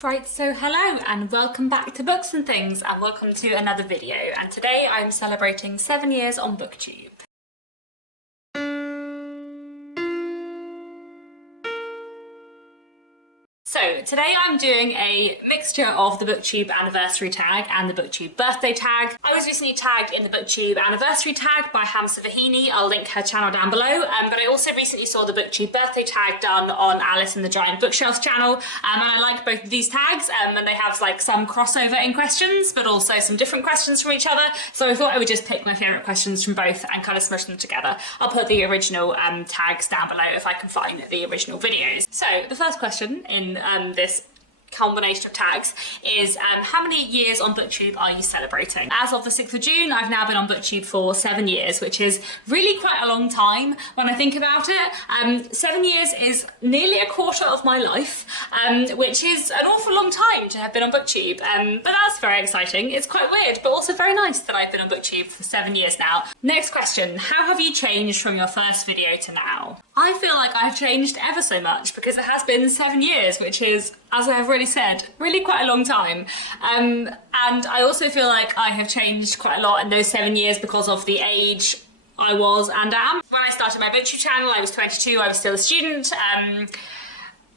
Right, so hello and welcome back to Books and Things, and welcome to another video. And today I'm celebrating 7 years on Booktube. So today I'm doing a mixture of the Booktube Anniversary Tag and the Booktube Birthday Tag. I was recently tagged in the Booktube Anniversary Tag by Hamza Vahini. I'll link her channel down below. But I also recently saw the Booktube Birthday Tag done on Alice and the Giant Bookshelf channel. And I like both of these tags, and they have like some crossover in questions, but also some different questions from each other. So I thought I would just pick my favourite questions from both and kind of smush them together. I'll put the original tags down below if I can find the original videos. So the first question in this combination of tags is how many years on Booktube are you celebrating? As of the 6th of June, I've now been on Booktube for 7 years, which is really quite a long time when I think about it. 7 years is nearly a quarter of my life, which is an awful long time to have been on Booktube, but that's very exciting. It's quite weird, but also very nice that I've been on Booktube for 7 years now. Next question, how have you changed from your first video to now? I feel like I've changed ever so much because it has been 7 years, which is, as I've already said, really quite a long time. And I also feel like I have changed quite a lot in those 7 years because of the age I was and am. When I started my Booktube channel, I was 22, I was still a student.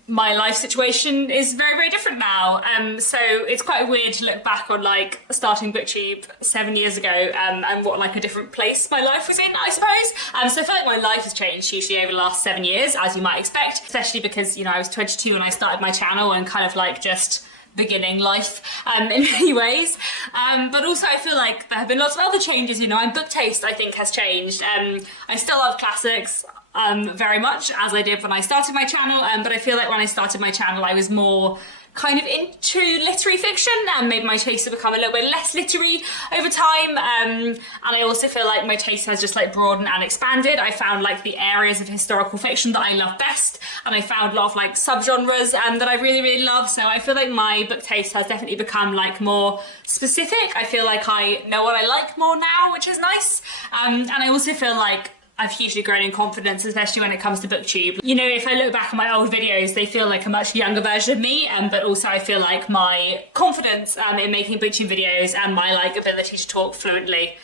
My life situation is very, very different now. So it's quite weird to look back on like starting Booktube 7 years ago and what like a different place my life was in, I suppose. So I feel like my life has changed hugely over the last 7 years, as you might expect, especially because, you know, I was 22 when I started my channel and kind of like just beginning life in many ways. But also I feel like there have been lots of other changes, you know, and book taste I think has changed. I still love classics. Very much as I did when I started my channel, but I feel like when I started my channel I was more kind of into literary fiction and maybe my taste has become a little bit less literary over time, and I also feel like my taste has just like broadened and expanded. I found like the areas of historical fiction that I love best, and I found a lot of like subgenres that I really, really love. So I feel like my book taste has definitely become like more specific. I feel like I know what I like more now, which is nice, and I also feel like I've hugely grown in confidence, especially when it comes to Booktube. You know, if I look back at my old videos, they feel like a much younger version of me, but also I feel like my confidence in making Booktube videos and my like ability to talk fluently,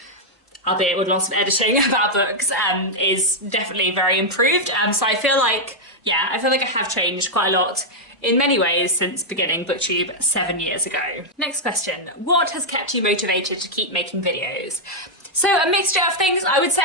albeit with lots of editing about books, is definitely very improved. So I feel like, yeah, I have changed quite a lot in many ways since beginning Booktube 7 years ago. Next question, what has kept you motivated to keep making videos? So a mixture of things, I would say,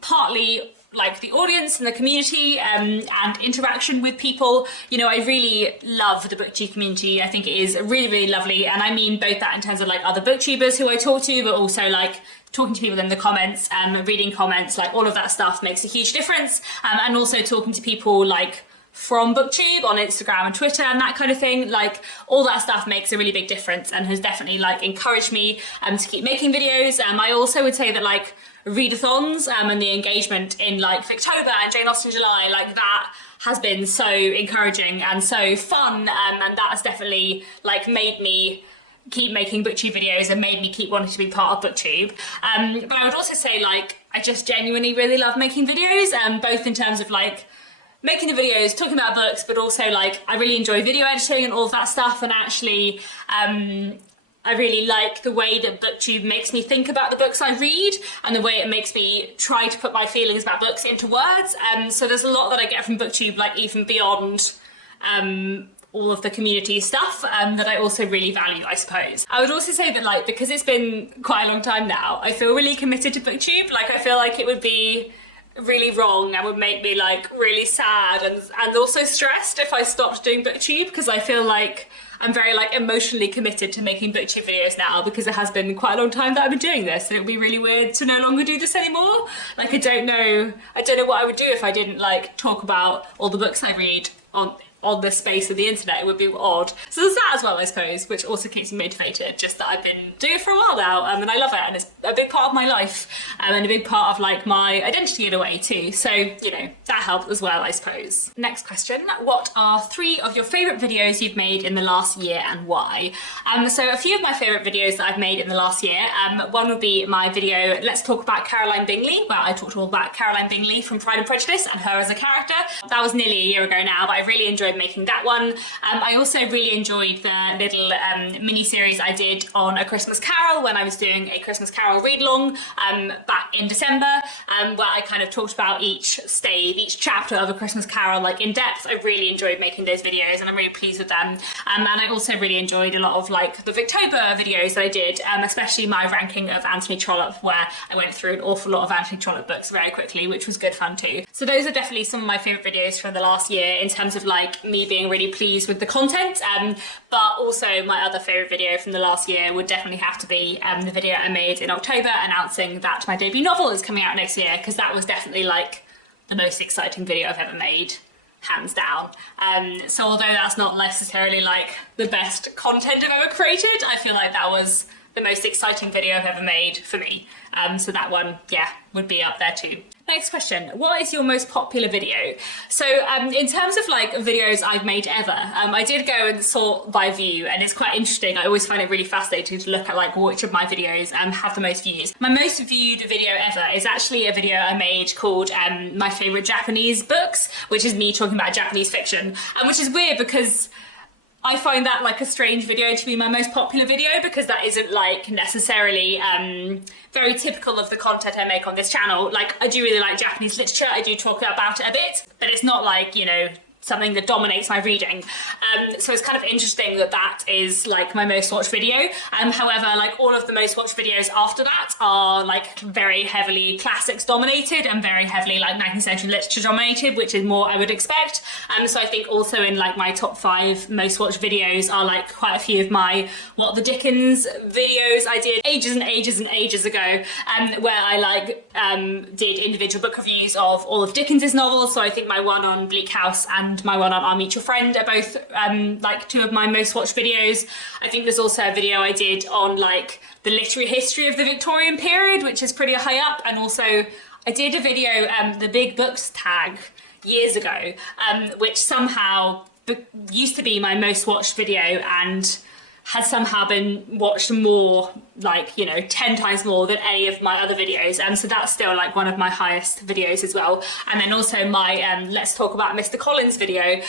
partly like the audience and the community and interaction with people. You know, I really love the Booktube community. I think it is really, really lovely. And I mean both that in terms of like other Booktubers who I talk to, but also like talking to people in the comments, reading comments, like all of that stuff makes a huge difference. And also talking to people like from Booktube on Instagram and Twitter and that kind of thing, like all that stuff makes a really big difference and has definitely like encouraged me to keep making videos. I also would say that like readathons and the engagement in like Victober and Jane Austen July, like that has been so encouraging and so fun, and that has definitely like made me keep making Booktube videos and made me keep wanting to be part of Booktube. But I would also say like I just genuinely really love making videos, both in terms of like making the videos, talking about books, but also like I really enjoy video editing and all of that stuff, and actually I really like the way that Booktube makes me think about the books I read and the way it makes me try to put my feelings about books into words. So there's a lot that I get from Booktube, like even beyond all of the community stuff that I also really value, I suppose. I would also say that like because it's been quite a long time now, I feel really committed to Booktube. Like I feel like it would be really wrong and would make me like really sad and also stressed if I stopped doing Booktube, because I feel like I'm very like emotionally committed to making Booktube videos now because it has been quite a long time that I've been doing this, and it would be really weird to no longer do this anymore. Like I don't know what I would do if I didn't like talk about all the books I read on the space of the internet. It would be odd. So there's that as well, I suppose, which also keeps me motivated, just that I've been doing it for a while now, and I love it, and it's a big part of my life, and a big part of like my identity in a way too. So, you know, that helped as well, I suppose. Next question, what are 3 of your favourite videos you've made in the last year and why? So a few of my favourite videos that I've made in the last year, one would be my video, Let's Talk About Caroline Bingley, where I talked all about Caroline Bingley from Pride and Prejudice and her as a character. That was nearly a year ago now, but I really enjoyed enjoyed making that one. I also really enjoyed the little mini-series I did on A Christmas Carol when I was doing a Christmas Carol read-along back in December, where I kind of talked about each stave, each chapter of A Christmas Carol like in depth. I really enjoyed making those videos and I'm really pleased with them. And I also really enjoyed a lot of like the Victober videos that I did, especially my ranking of Anthony Trollope, where I went through an awful lot of Anthony Trollope books very quickly, which was good fun too. So those are definitely some of my favourite videos from the last year in terms of like me being really pleased with the content, but also my other favourite video from the last year would definitely have to be the video I made in October announcing that my debut novel is coming out next year, because that was definitely like the most exciting video I've ever made, hands down. So although that's not necessarily like the best content I've ever created, I feel like that was the most exciting video I've ever made for me. So that one, yeah, would be up there too. Next question, what is your most popular video? So in terms of like videos I've made ever, I did go and sort by view, and it's quite interesting. I always find it really fascinating to look at like which of my videos have the most views. My most viewed video ever is actually a video I made called My Favorite Japanese Books, which is me talking about Japanese fiction, and which is weird because I find that like a strange video to be my most popular video, because that isn't like necessarily very typical of the content I make on this channel. Like, I do really like Japanese literature, I do talk about it a bit, but it's not like, you know, something that dominates my reading. So it's kind of interesting that that is like my most watched video. However, like all of the most watched videos after that are like very heavily classics dominated and very heavily like 19th century literature dominated, which is more I would expect. So I think also in like my top 5 most watched videos are like quite a few of my What the Dickens videos I did ages and ages and ages ago, where I like did individual book reviews of all of Dickens's novels. So I think my one on Bleak House and my one on I'll Meet Your Friend are both like 2 of my most watched videos. I think there's also a video I did on like the literary history of the Victorian period, which is pretty high up, and also I did a video, the Big Books tag, years ago, which somehow used to be my most watched video and has somehow been watched more, like, you know, 10 times more than any of my other videos. So that's still like one of my highest videos as well. And then also my Let's Talk About Mr. Collins video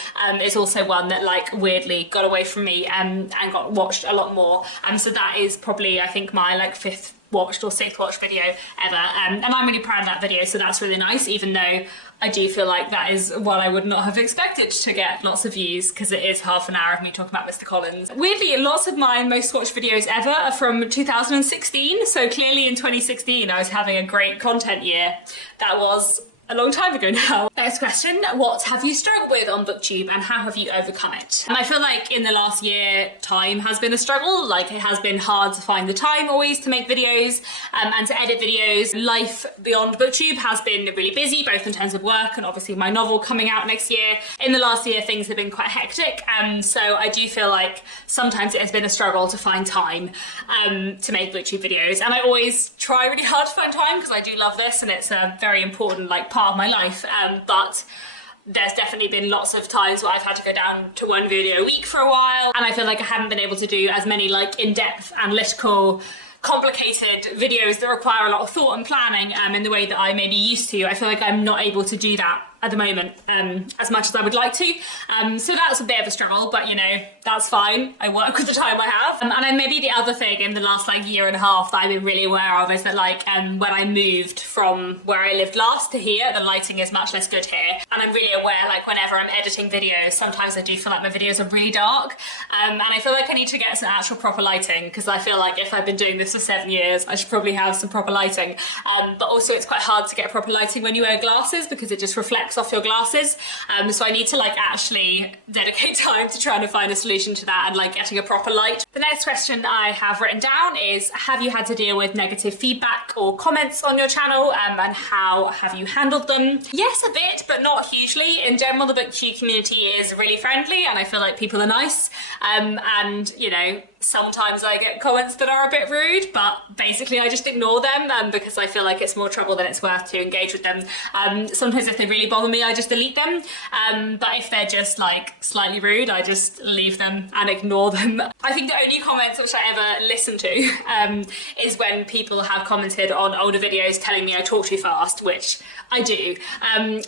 is also one that like weirdly got away from me and got watched a lot more. So that is probably, I think, my like 5th watched or 6th watched video ever. And I'm really proud of that video, so that's really nice, even though I do feel like that is one I would not have expected to get lots of views, because it is half an hour of me talking about Mr. Collins. Weirdly, lots of my most watched videos ever are from 2016, so clearly in 2016 I was having a great content year. That was a long time ago now. Next question, what have you struggled with on Booktube and how have you overcome it? And I feel like in the last year, time has been a struggle. Like, it has been hard to find the time always to make videos and to edit videos. Life beyond Booktube has been really busy, both in terms of work and obviously my novel coming out next year. In the last year, things have been quite hectic, so I do feel like sometimes it has been a struggle to find time to make Booktube videos. And I always try really hard to find time because I do love this and it's a very important like part of my life, but there's definitely been lots of times where I've had to go down to 1 video a week for a while, and I feel like I haven't been able to do as many like in-depth analytical complicated videos that require a lot of thought and planning in the way that I maybe used to. I feel like I'm not able to do that at the moment as much as I would like to. So that's a bit of a struggle, but you know, that's fine. I work with the time I have. And then maybe the other thing in the last like year and a half that I've been really aware of is that like when I moved from where I lived last to here, the lighting is much less good here. And I'm really aware, like whenever I'm editing videos, sometimes I do feel like my videos are really dark. And I feel like I need to get some actual proper lighting, because I feel like if I've been doing this for 7 years, I should probably have some proper lighting. But also it's quite hard to get proper lighting when you wear glasses because it just reflects off your glasses. So I need to like actually dedicate time to trying to find a solution to that and like getting a proper light. The next question I have written down is, have you had to deal with negative feedback or comments on your channel, and how have you handled them? Yes, a bit, but not hugely. In general, the Booktube community is really friendly and I feel like people are nice. And you know, sometimes I get comments that are a bit rude, but basically I just ignore them because I feel like it's more trouble than it's worth to engage with them. Sometimes if they really bother me, I just delete them. But if they're just like slightly rude, I just leave them and ignore them. I think the only comments which I ever listen to is when people have commented on older videos telling me I talk too fast, which I do.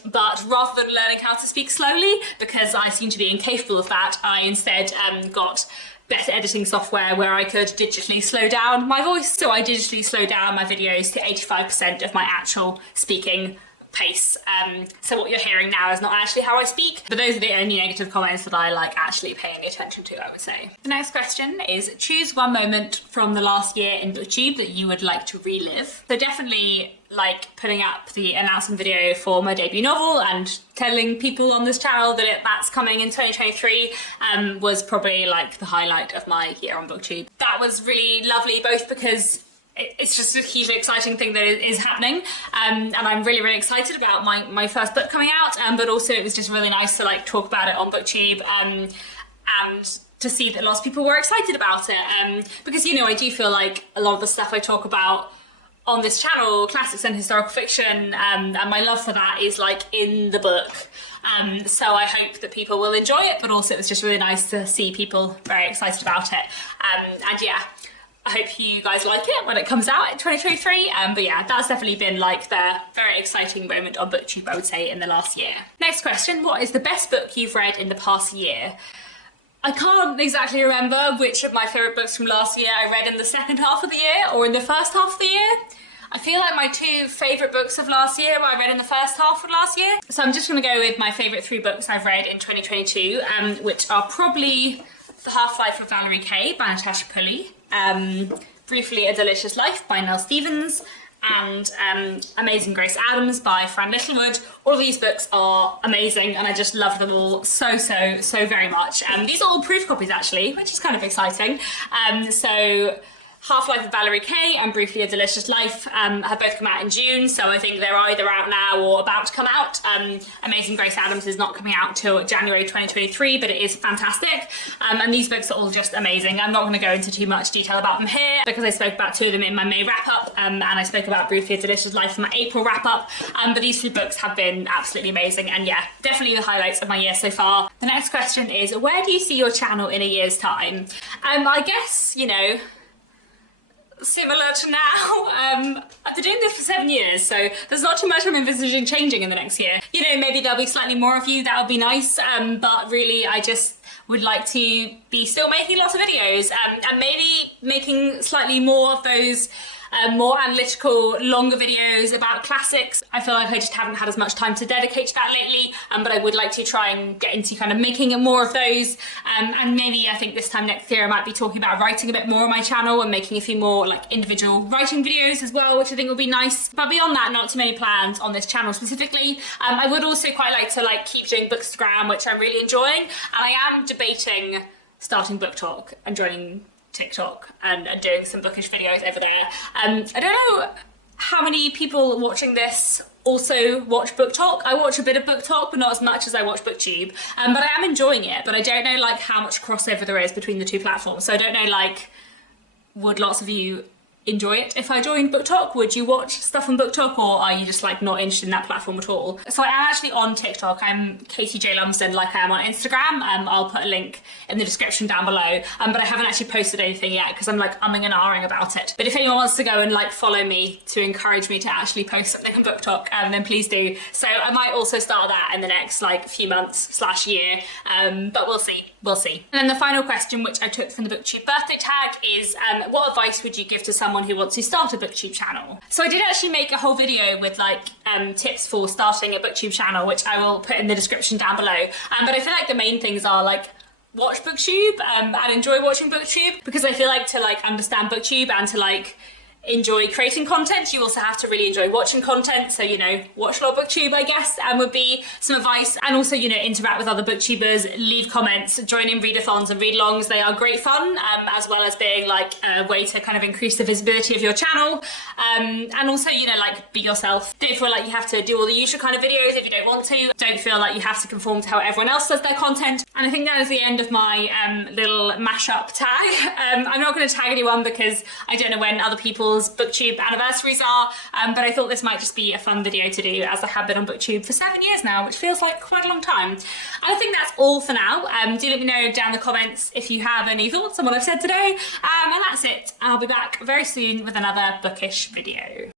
But rather than learning how to speak slowly, because I seem to be incapable of that, I instead got better editing software where I could digitally slow down my voice. So I digitally slow down my videos to 85% of my actual speaking pace. So what you're hearing now is not actually how I speak, but those are the only negative comments that I like actually paying attention to, I would say. The next question is, choose one moment from the last year in Booktube that you would like to relive. So definitely like putting up the announcement video for my debut novel and telling people on this channel that that's coming in 2023 was probably like the highlight of my year on Booktube. That was really lovely, both because it's just a hugely exciting thing that is happening, and I'm really, really excited about my first book coming out, but also it was just really nice to like talk about it on Booktube and to see that lots of people were excited about it, because, you know, I do feel like a lot of the stuff I talk about on this channel, classics and historical fiction, and my love for that is like in the book. So I hope that people will enjoy it, but also it was just really nice to see people very excited about it. And yeah, I hope you guys like it when it comes out in 2023. But yeah, that's definitely been like the very exciting moment on Booktube, I would say, in the last year. Next question, what is the best book you've read in the past year? I can't exactly remember which of my favourite books from last year I read in the second half of the year or in the first half of the year. I feel like my two favourite books of last year I read in the first half of last year. So I'm just going to go with my favourite 3 books I've read in 2022, which are probably The Half-Life of Valerie Kay by Natasha Pulley, Briefly a Delicious Life by Nell Stevens, and Amazing Grace Adams by Fran Littlewood. All of these books are amazing and I just love them all so very much. These are all proof copies actually, which is kind of exciting. So Half-Life of Valerie Kay and Briefly a Delicious Life have both come out in June, so I think they're either out now or about to come out. Amazing Grace Adams is not coming out till January 2023, but it is fantastic. And these books are all just amazing. I'm not going to go into too much detail about them here because I spoke about 2 of them in my May wrap-up, and I spoke about Briefly a Delicious Life in my April wrap-up. But these 2 books have been absolutely amazing, and yeah, definitely the highlights of my year so far. The next question is, where do you see your channel in a year's time? I guess, you know, similar to now. I've been doing this for 7 years, so there's not too much I'm envisaging changing in the next year. You know, maybe there'll be slightly more of you, that would be nice, but really I just would like to be still making lots of videos, and maybe making slightly more of those more analytical, longer videos about classics. I feel like I just haven't had as much time to dedicate to that lately, but I would like to try and get into kind of making more of those. And maybe I think this time next year I might be talking about writing a bit more on my channel and making a few more like individual writing videos as well, which I think will be nice. But beyond that, not too many plans on this channel specifically. I would also quite like to like keep doing Bookstagram, which I'm really enjoying. And I am debating starting Book Talk and joining TikTok and doing some bookish videos over there. I don't know how many people watching this also watch Book Talk. I watch a bit of Book Talk, but not as much as I watch Booktube. But I am enjoying it, but I don't know like how much crossover there is between the 2 platforms. So I don't know, like, would lots of you enjoy it if I joined Book Talk? Would you watch stuff on Book Talk, or are you just like not interested in that platform at all? So I am actually on TikTok. I'm Katie J Lumsden, like I am on Instagram. I'll put a link in the description down below, but I haven't actually posted anything yet because I'm like umming and ahhing about it. But if anyone wants to go and like follow me to encourage me to actually post something on Book Talk, then please do. So I might also start that in the next like few months / year, but we'll see. And then the final question, which I took from the Booktube birthday tag, is what advice would you give to someone who wants to start a Booktube channel? So I did actually make a whole video with like tips for starting a Booktube channel, which I will put in the description down below. But I feel like the main things are like watch Booktube and enjoy watching Booktube, because I feel like to like understand Booktube and to like enjoy creating content, you also have to really enjoy watching content. So, you know, watch a lot of booktube, I guess, would be some advice. And also, you know, interact with other booktubers, leave comments, join in readathons and read-alongs. They are great fun, as well as being like a way to kind of increase the visibility of your channel. And also, you know, like, be yourself. Don't feel like you have to do all the usual kind of videos if you don't want to. Don't feel like you have to conform to how everyone else does their content. And I think that is the end of my little mashup tag. I'm not going to tag anyone because I don't know when other people's booktube anniversaries are, but I thought this might just be a fun video to do, as I have been on booktube for 7 years now, which feels like quite a long time. And I think that's all for now. Do let me know down in the comments if you have any thoughts on what I've said today. And that's it. I'll be back very soon with another bookish video.